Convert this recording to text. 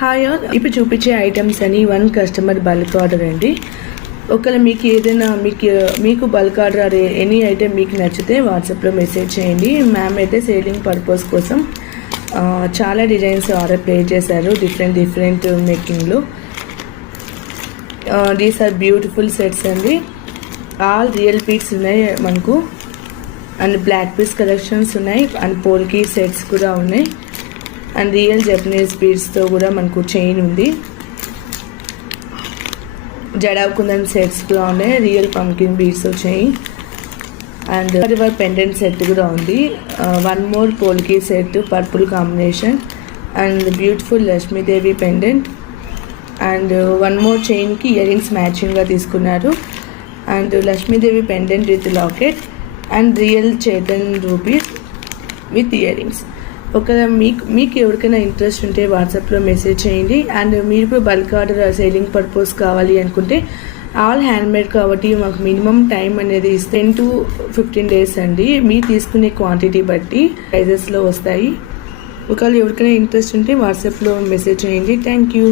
Hi all, ఇప్పుడు చూపించే items అని 1 కస్టమర్ బల్క్ ఆర్డర్ అండి. ఒకవేళ మీకు ఏదైనా మీకు బల్క్ ఆర్డర్ ఎనీ ఐటెం మీకు నచ్చితే వాట్సాప్లో మెసేజ్ చేయండి. మ్యామ్ అయితే సేలింగ్ పర్పస్ కోసం చాలా డిజైన్స్ ఆర్డర్ ప్లేస్ చేశారు, డిఫరెంట్ మేకింగ్లో. దీస్ ఆర్ బ్యూటిఫుల్ సెట్స్ అండి. ఆల్ రియల్ పీట్స్ ఉన్నాయి మనకు, అండ్ బ్లాక్ పీస్ కలెక్షన్స్ ఉన్నాయి, అండ్ పోల్కి సెట్స్ కూడా ఉన్నాయి, అండ్ రియల్ జపనీస్ బీడ్స్తో కూడా మనకు చైన్ ఉంది. జడాకుందన్ సెట్స్ కూడా ఉన్నాయి, real pumpkin beads chain, and river pendant set కూడా ఉంది. 1 more polki set purple combination, and beautiful Lakshmidevi pendant, and 1 more చైన్కి ఇయర్ రింగ్స్ మ్యాచింగ్గా తీసుకున్నారు, and Lakshmidevi pendant with locket, and real చేతన్ రూపీస్ విత్ ఇయర్ రింగ్స్. ఒకవేళ మీకు ఎవరికైనా ఇంట్రెస్ట్ ఉంటే వాట్సాప్లో మెసేజ్ చేయండి. అండ్ మీరు కూడా బల్క్ ఆర్డర్ సేలింగ్ పర్పస్ కావాలి అనుకుంటే ఆల్ హ్యాండ్మేడ్ కాబట్టి మాకు మినిమం టైం అనేది 10 to 15 days అండి. మీరు తీసుకునే క్వాంటిటీ బట్టి ప్రైజెస్లో వస్తాయి. ఒకవేళ ఎవరికైనా ఇంట్రెస్ట్ ఉంటే వాట్సాప్లో మెసేజ్ చేయండి. Thank you.